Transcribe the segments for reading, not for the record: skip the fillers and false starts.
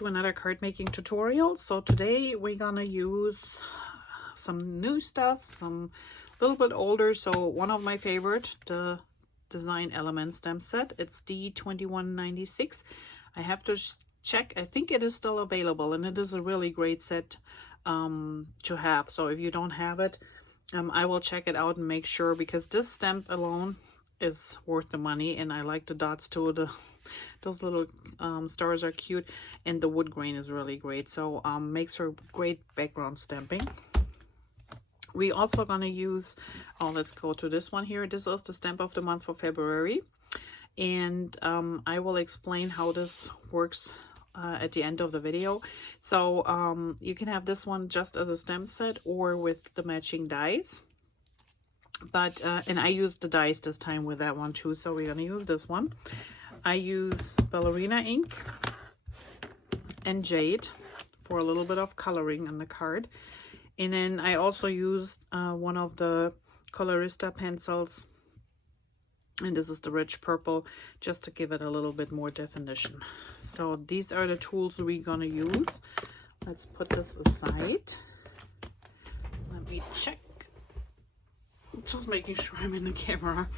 to another card making tutorial. So today we're gonna use some new stuff, some a little bit older. So one of my favorite, the Design Element stamp set. It's D2196. I have to check. I think it is still available, and it is a really great set to have. So if you don't have it, I will check it out and make sure, because this stamp alone is worth the money, and I like the dots too. Those little stars are cute, and the wood grain is really great. So makes for great background stamping. We also gonna use, let's go to this one here. This is the stamp of the month for February, and I will explain how this works at the end of the video. So you can have this one just as a stamp set or with the matching dies. But and I used the dies this time with that one too, so we're gonna use this one. I use Ballerina ink and jade for a little bit of coloring on the card. And then I also used one of the Colorista pencils, and this is the rich purple, just to give it a little bit more definition. So these are the tools we're gonna use. Let's put this aside. Let me check. Just making sure I'm in the camera.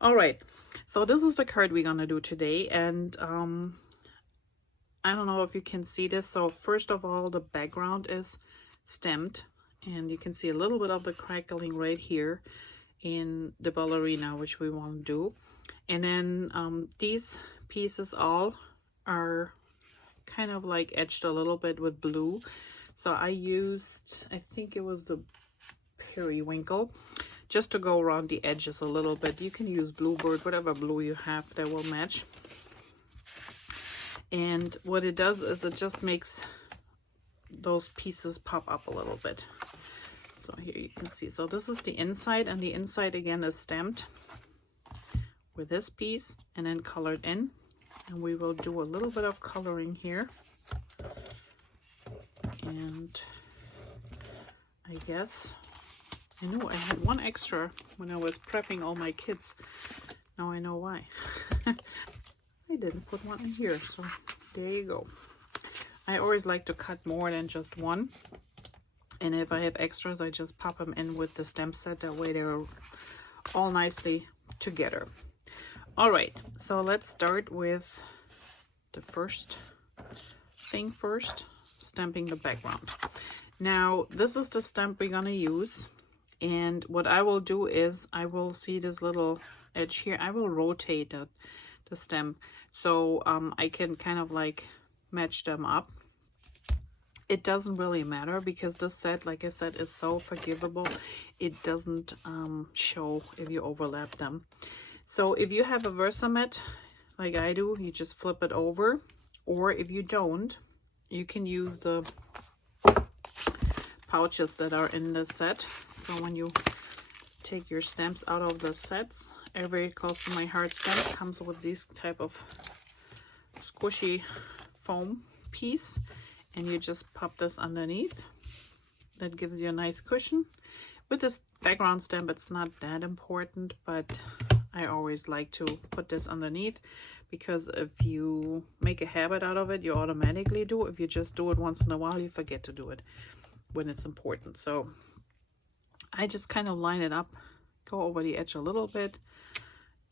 All right, so this is the card we're gonna do today, and I don't know if you can see this. So first of all, the background is stamped, and you can see a little bit of the crackling right here in the ballerina, which we want to do. And then these pieces all are kind of like etched a little bit with blue. So I used, I think it was the Periwinkle, just to go around the edges a little bit. You can use Bluebird, whatever blue you have that will match. And what it does is it just makes those pieces pop up a little bit. So here you can see, so this is the inside, and the inside again is stamped with this piece and then colored in. And we will do a little bit of coloring here. And I guess, I know I had one extra when I was prepping all my kits. Now I know why. I didn't put one in here, so there you go. I always like to cut more than just one. And if I have extras, I just pop them in with the stamp set. That way they're all nicely together. All right, so let's start with the first thing first, stamping the background. Now, this is the stamp we're gonna use. And what I will do is, I will see this little edge here. I will rotate the stamp so I can kind of like match them up. It doesn't really matter, because this set, like I said, is so forgivable. It doesn't show if you overlap them. So if you have a VersaMat like I do, you just flip it over, or if you don't, you can use the pouches that are in the set. So when you take your stamps out of the sets, very close to my heart stamp comes with this type of squishy foam piece, and you just pop this underneath. That gives you a nice cushion. With this background stamp, it's not that important, but I always like to put this underneath, because if you make a habit out of it, you automatically do. If you just do it once in a while, you forget to do it when it's important. So I just kind of line it up, go over the edge a little bit,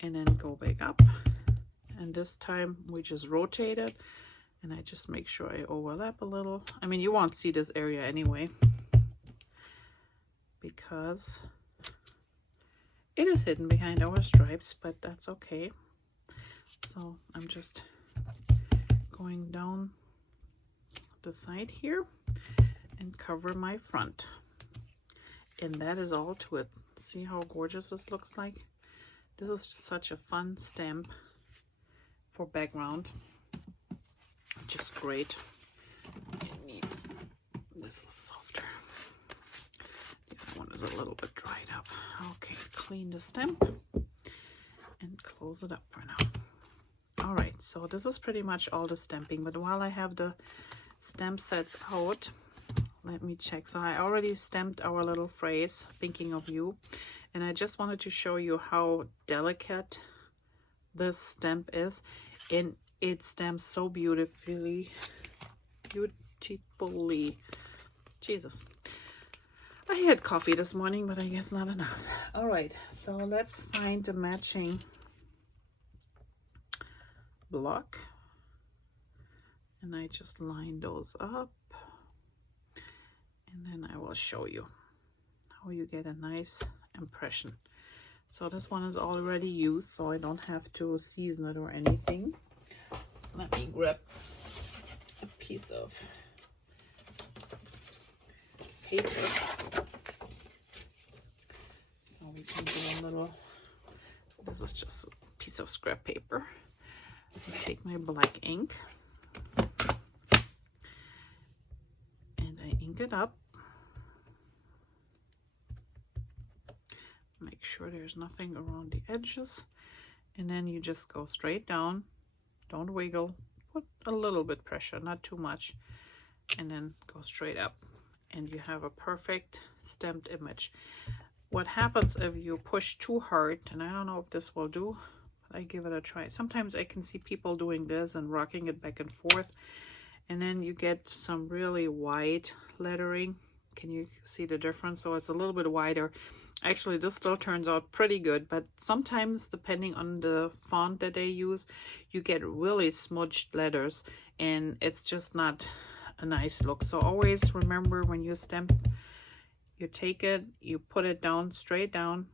and then go back up. And this time we just rotate it, and I just make sure I overlap a little. I mean, you won't see this area anyway, because it is hidden behind our stripes, but that's okay. So I'm just going down the side here and cover my front. And that is all to it. See how gorgeous this looks like? This is such a fun stamp for background. Just great. This is softer. The other one is a little bit dried up. Okay, clean the stamp and close it up for now. All right, so this is pretty much all the stamping, but while I have the stamp sets out, let me check. So I already stamped our little phrase, thinking of you, and I just wanted to show you how delicate this stamp is, and it stamps so beautifully beautifully. Jesus. I had coffee this morning, but I guess not enough. All right, so let's find the matching block. And I just line those up. And then I will show you how you get a nice impression. So this one is already used, so I don't have to season it or anything. Let me grab a piece of paper. So we can do a little, this is just a piece of scrap paper. I take my black ink and I ink it up. Make sure there's nothing around the edges, and then you just go straight down. Don't wiggle, put a little bit pressure, not too much, and then go straight up, and you have a perfect stamped image. What happens if you push too hard, and I don't know if this will do, but I give it a try. Sometimes I can see people doing this and rocking it back and forth, and then you get some really wide lettering. Can you see the difference? So it's a little bit wider. Actually, this still turns out pretty good, but sometimes, depending on the font that they use, you get really smudged letters, and it's just not a nice look. So always remember, when you stamp, you take it, you put it down, straight down.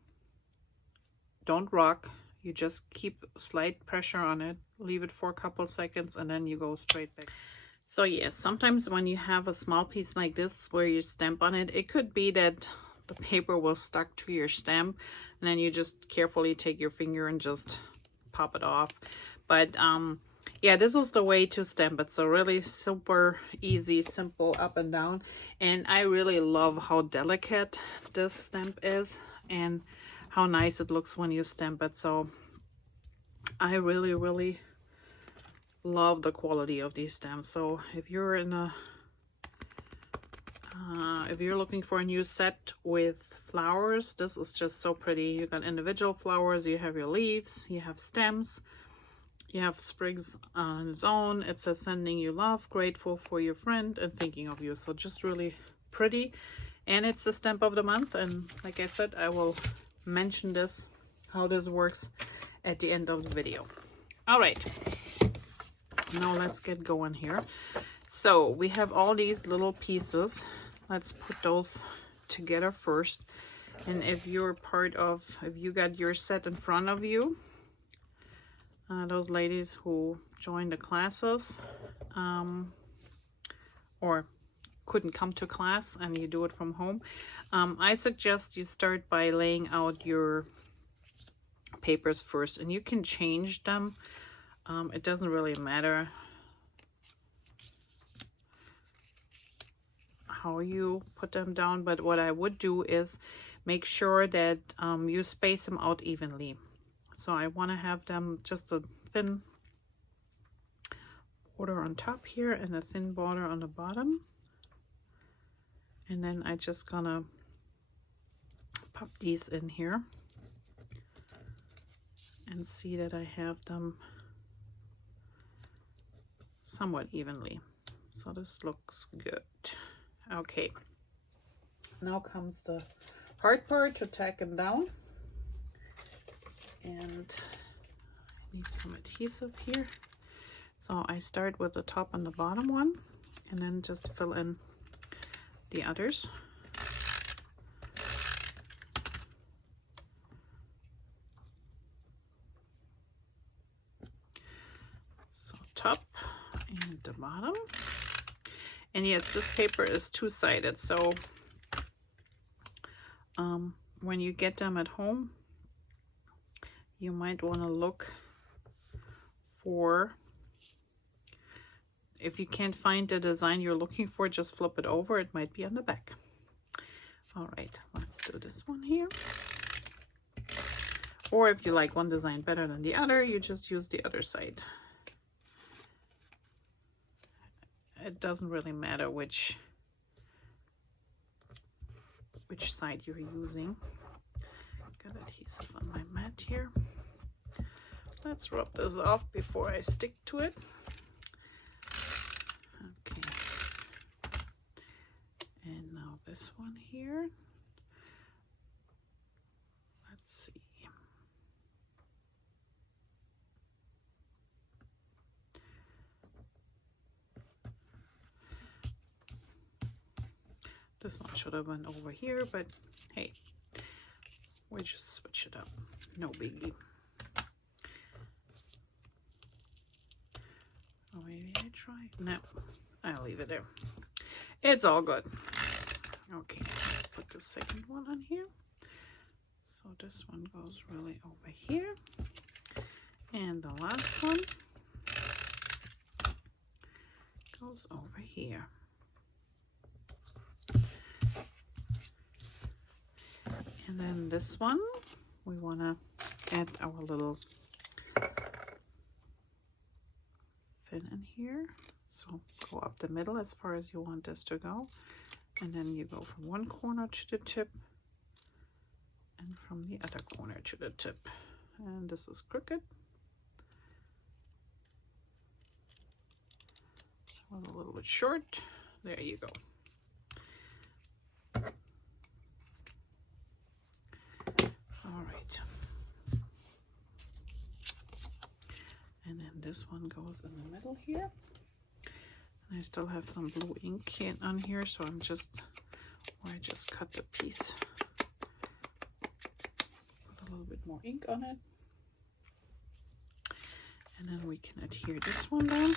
Don't rock. You just keep slight pressure on it, leave it for a couple seconds, and then you go straight back. So yes, sometimes when you have a small piece like this where you stamp on it, it could be that the paper will stuck to your stamp, and then you just carefully take your finger and just pop it off. But yeah, this is the way to stamp it. So really super easy, simple, up and down. And I really love how delicate this stamp is and how nice it looks when you stamp it. So I really love the quality of these stamps. So if you're in a if you're looking for a new set with flowers, this is just so pretty. You got individual flowers, you have your leaves, you have stems, you have sprigs on its own. It says sending you love, grateful for your friend, and thinking of you. So just really pretty. And it's the stamp of the month. And like I said, I will mention this, how this works, at the end of the video. All right, now let's get going here. So we have all these little pieces. Let's put those together first. And if you're part of, if you got your set in front of you, those ladies who joined the classes or couldn't come to class and you do it from home, I suggest you start by laying out your papers first, and you can change them. It doesn't really matter how you put them down, but what I would do is make sure that you space them out evenly. So I want to have them just a thin border on top here and a thin border on the bottom, and then I just gonna pop these in here and see that I have them somewhat evenly. So this looks good. Okay, now comes the hard part, to tack them down. And I need some adhesive here. So I start with the top and the bottom one, and then just fill in the others. So top and the bottom. And yes, this paper is two-sided, so when you get them at home, you might want to look for, if you can't find the design you're looking for, just flip it over. It might be on the back. All right, let's do this one here. Or if you like one design better than the other, you just use the other side. It doesn't really matter which side you're using. Got adhesive on my mat here. Let's rub this off before I stick to it. Okay. this one here. Let's see. This one should have went over here, but hey, we just switch it up. No biggie. Oh, maybe I try. No, I'll leave it there. It's all good. Okay, let's put the second one on here. So this one goes really over here. And the last one goes over here. And then this one, we want to add our little fin in here. So go up the middle as far as you want this to go. And then you go from one corner to the tip and from the other corner to the tip. And this is crooked. A little bit short. There you go. All right. And then this one goes in the middle here. And I still have some blue ink on here, so I just cut the piece. Put a little bit more ink on it. And then we can adhere this one down.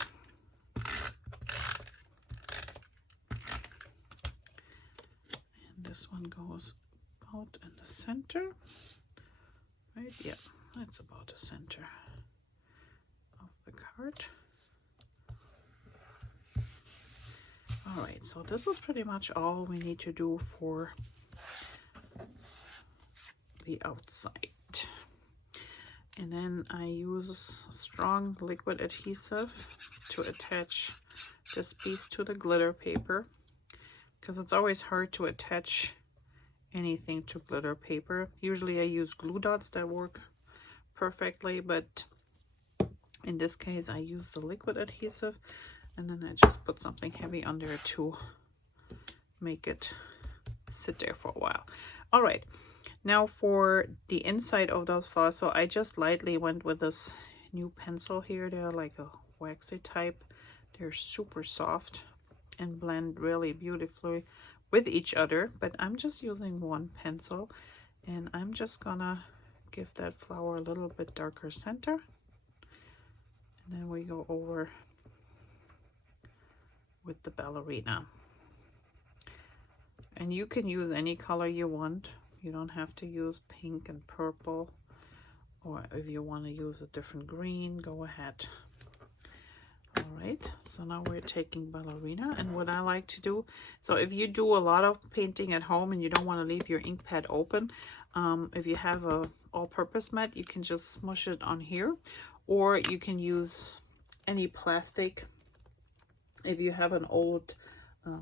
And this one goes about in the center. Right? Yeah, that's about the center of the card. All right, so this is pretty much all we need to do for the outside. And then I use strong liquid adhesive to attach this piece to the glitter paper, because it's always hard to attach anything to glitter paper. Usually I use glue dots that work perfectly, but in this case I use the liquid adhesive, and then I just put something heavy on there to make it sit there for a while. All right, now for the inside of those flowers, so I just lightly went with this new pencil here. They're like a waxy type. They're super soft and blend really beautifully with each other, but I'm just using one pencil, and I'm just gonna give that flower a little bit darker center, and then we go over with the ballerina. And you can use any color you want. You don't have to use pink and purple, or if you want to use a different green, go ahead. All right, so now we're taking ballerina, and what I like to do, so if you do a lot of painting at home and you don't want to leave your ink pad open, if you have a all-purpose mat, you can just smush it on here, or you can use any plastic. If you have an old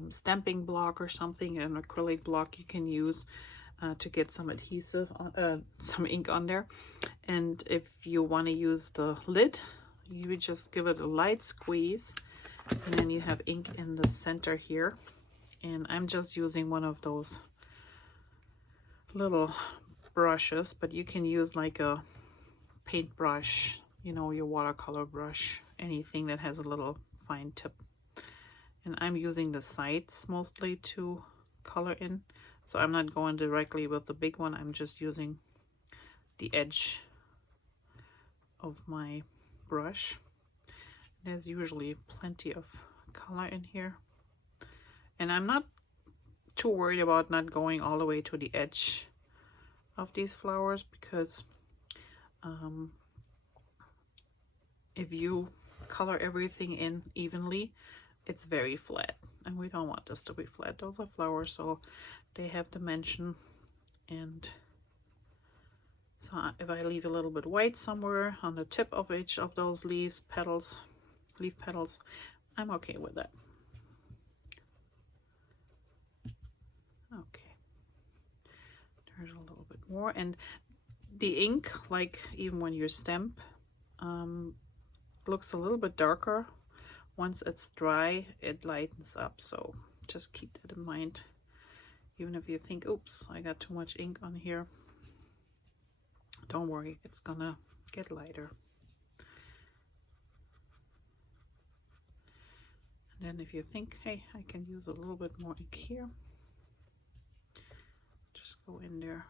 stamping block or something, an acrylic block, you can use to get some adhesive on, some ink on there. And if you want to use the lid, you would just give it a light squeeze, and then you have ink in the center here. And I'm just using one of those little brushes, but you can use like a paintbrush, you know, your watercolor brush, anything that has a little fine tip. And I'm using the sides mostly to color in, so I'm not going directly with the big one. I'm just using the edge of my brush. There's usually plenty of color in here, and I'm not too worried about not going all the way to the edge of these flowers, because if you color everything in evenly, it's very flat, and we don't want this to be flat. Those are flowers, so they have dimension. And so if I leave a little bit white somewhere on the tip of each of those leaf petals, I'm okay with that. Okay, there's a little bit more. And the ink, like even when you stamp, looks a little bit darker. Once it's dry, it lightens up, so just keep that in mind. Even if you think, oops, I got too much ink on here, don't worry, it's gonna get lighter. And then if you think, hey, I can use a little bit more ink here, just go in there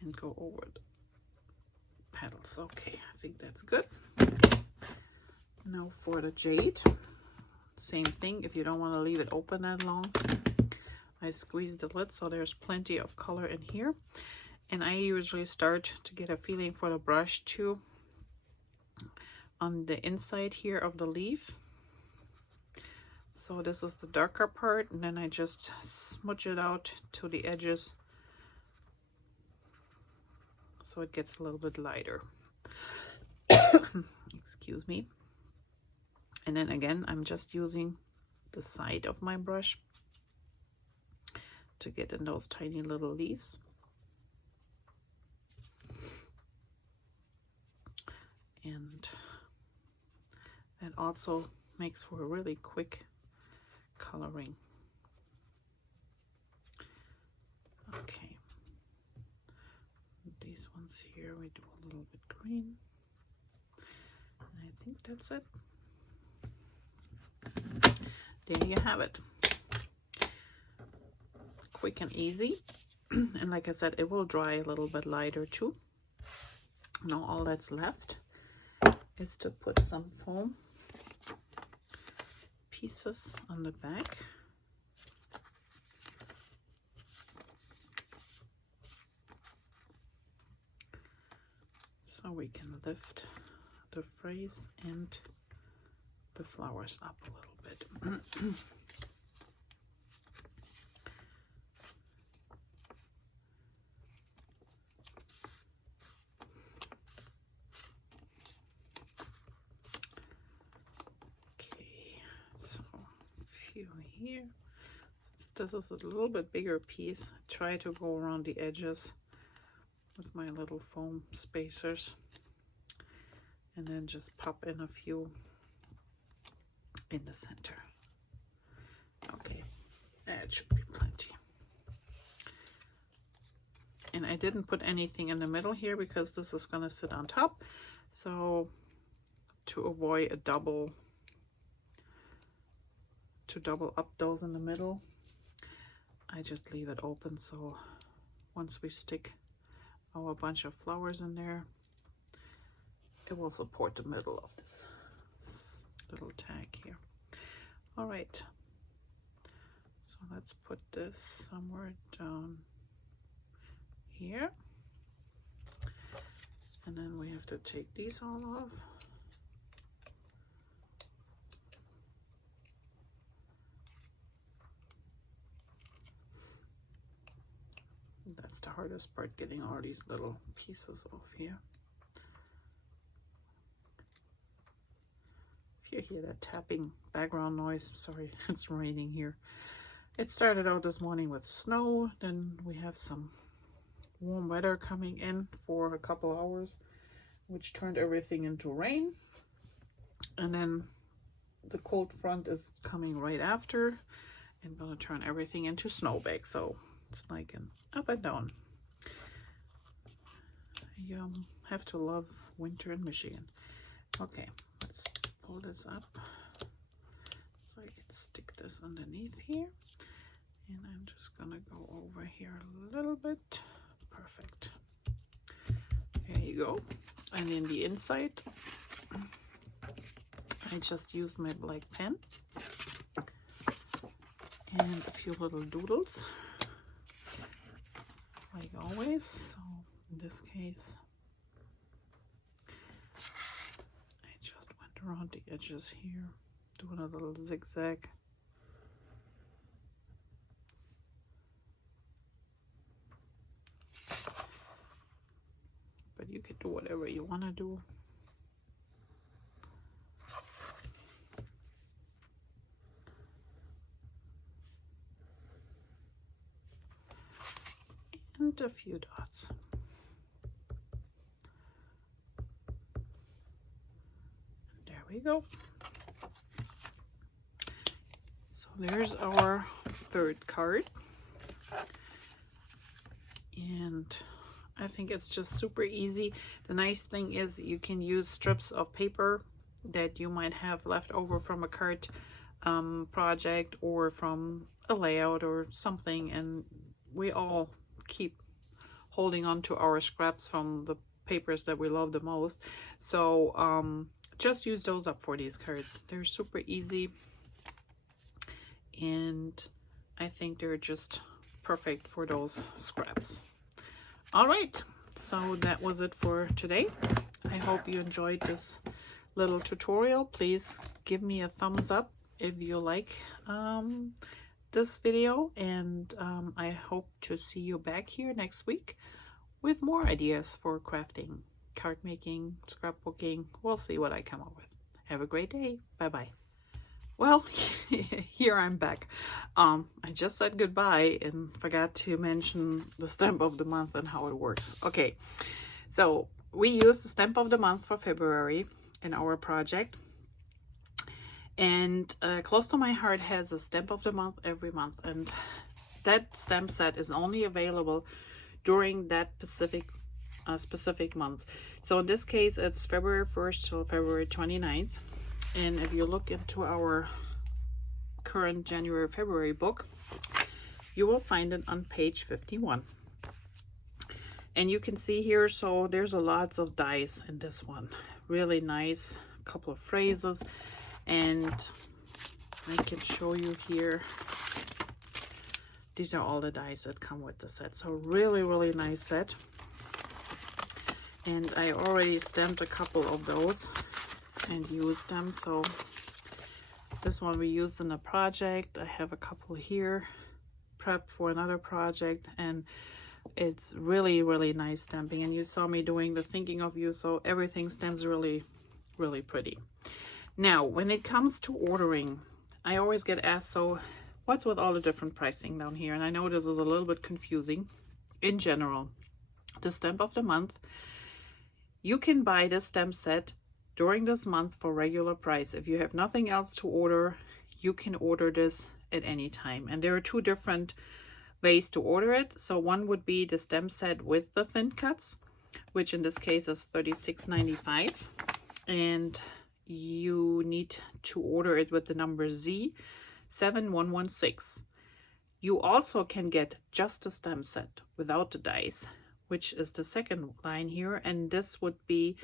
and go over the petals. Okay, I think that's good. Now for the jade, same thing. If you don't want to leave it open that long, I squeeze the lid so there's plenty of color in here. And I usually start to get a feeling for the brush too on the inside here of the leaf. So this is the darker part, and then I just smudge it out to the edges so it gets a little bit lighter. Excuse me. And then again, I'm just using the side of my brush to get in those tiny little leaves. And that also makes for a really quick coloring. Okay. These ones here, we do a little bit green. And I think that's it. There you have it. Quick and easy. And like I said, it will dry a little bit lighter too. Now all that's left is to put some foam pieces on the back. So we can lift the phrase and the flowers up a little bit. Okay, so a few here. This is a little bit bigger piece. Try to go around the edges with my little foam spacers, and then just pop in a few in the center. Okay, that should be plenty. And I didn't put anything in the middle here because this is going to sit on top. So to avoid a double up those in the middle, I just leave it open. So once we stick our bunch of flowers in there, it will support the middle of this little tag here. All right, so let's put this somewhere down here, and then we have to take these all off. That's the hardest part, getting all these little pieces off here. If you hear that tapping background noise, sorry, it's raining here. It started out this morning with snow, then we have some warm weather coming in for a couple hours, which turned everything into rain. And then the cold front is coming right after and gonna turn everything into snowbank. So it's like an up and down. You have to love winter in Michigan. Okay, let's pull this up so I can stick this underneath here. And I'm just gonna go over here a little bit. Perfect. There you go. And in the inside, I just used my black pen and a few little doodles, like always. So in this case, I just went around the edges here, doing a little zigzag. But you can do whatever you want to do. And a few dots. There we go. there's our third card. And I think it's just super easy. The nice thing is you can use strips of paper that you might have left over from a card project or from a layout or something, and we all keep holding on to our scraps from the papers that we love the most. So just use those up for these cards. They're super easy, and I think they're just perfect for those scraps. All right, so that was it for today. I hope you enjoyed this little tutorial. Please give me a thumbs up if you like this video, and I hope to see you back here next week with more ideas for crafting, card making, scrapbooking. We'll see what I come up with. Have a great day. Bye bye. Well, here I'm back. I just said goodbye and forgot to mention the stamp of the month and how it works. Okay, so we use the stamp of the month for February in our project, and Close to My Heart has a stamp of the month every month, and that stamp set is only available during that specific month. So in this case, it's February 1st till February 29th. And if you look into our current January-February book, you will find it on page 51. And you can see here, so there's a lots of dies in this one. Really nice, couple of phrases. And I can show you here. These are all the dies that come with the set. So really, really nice set. And I already stamped a couple of those and use them. So this one we used in a project. I have a couple here prep for another project, and it's really, really nice stamping. And you saw me doing the thinking of you, so everything stamps really, really pretty. Now when it comes to ordering, I always get asked, so what's with all the different pricing down here? And I know this is a little bit confusing. In general, the stamp of the month, you can buy this stamp set during this month for regular price. If you have nothing else to order, you can order this at any time. And there are two different ways to order it. So one would be the stamp set with the thin cuts, which in this case is $36.95, and you need to order it with the number Z7116. You also can get just a stamp set without the dies, which is the second line here, and this would be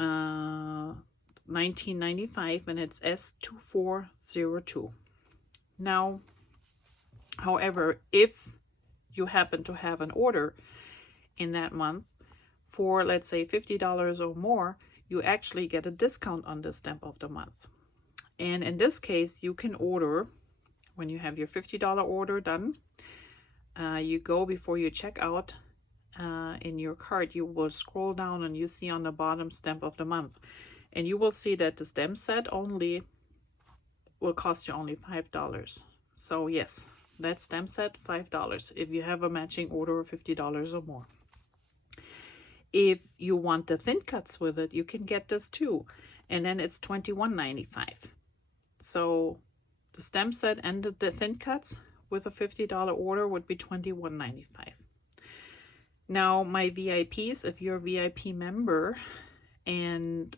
$19.95, and it's S2402. Now, however, if you happen to have an order in that month for, let's say, $50 or more, you actually get a discount on the stamp of the month. And in this case, you can order, when you have your $50 order done, you go before you check out in your cart, you will scroll down and you see on the bottom stamp of the month, and you will see that the stamp set only will cost you only $5. So yes, that stamp set, $5 if you have a matching order of $50 or more. If you want the thin cuts with it, you can get this too, and then it's $21.95. So the stamp set and the thin cuts with a $50 order would be $21.95. Now my VIPs, if you're a VIP member and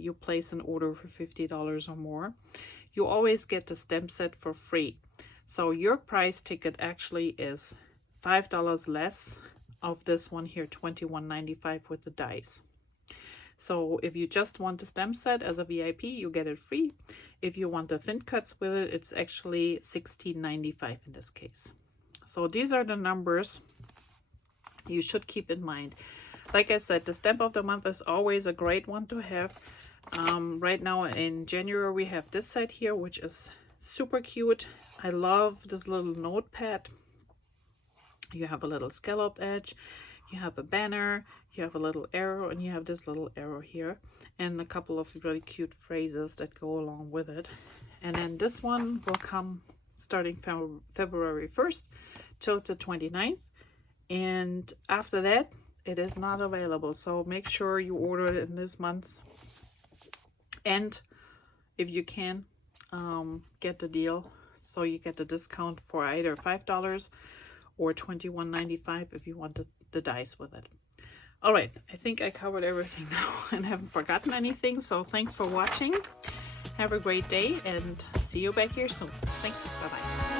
you place an order for $50 or more, you always get the stamp set for free. So your price ticket actually is $5 less of this one here, $21.95 with the dies. So if you just want the stamp set as a VIP, you get it free. If you want the thin cuts with it, it's actually $16.95 in this case. So these are the numbers you should keep in mind. Like I said, the stamp of the month is always a great one to have. Right now in January we have this set here, which is super cute. I love this little notepad. You have a little scalloped edge, you have a banner, you have a little arrow, and you have this little arrow here, and a couple of really cute phrases that go along with it. And then this one will come starting from February 1st till the 29th. And after that, it is not available. So make sure you order it in this month. And if you can, get the deal, So you get the discount for either $5 or $21.95 if you want the dies with it. All right, I think I covered everything now and haven't forgotten anything. So thanks for watching. Have a great day and see you back here soon. Thanks. Bye-bye.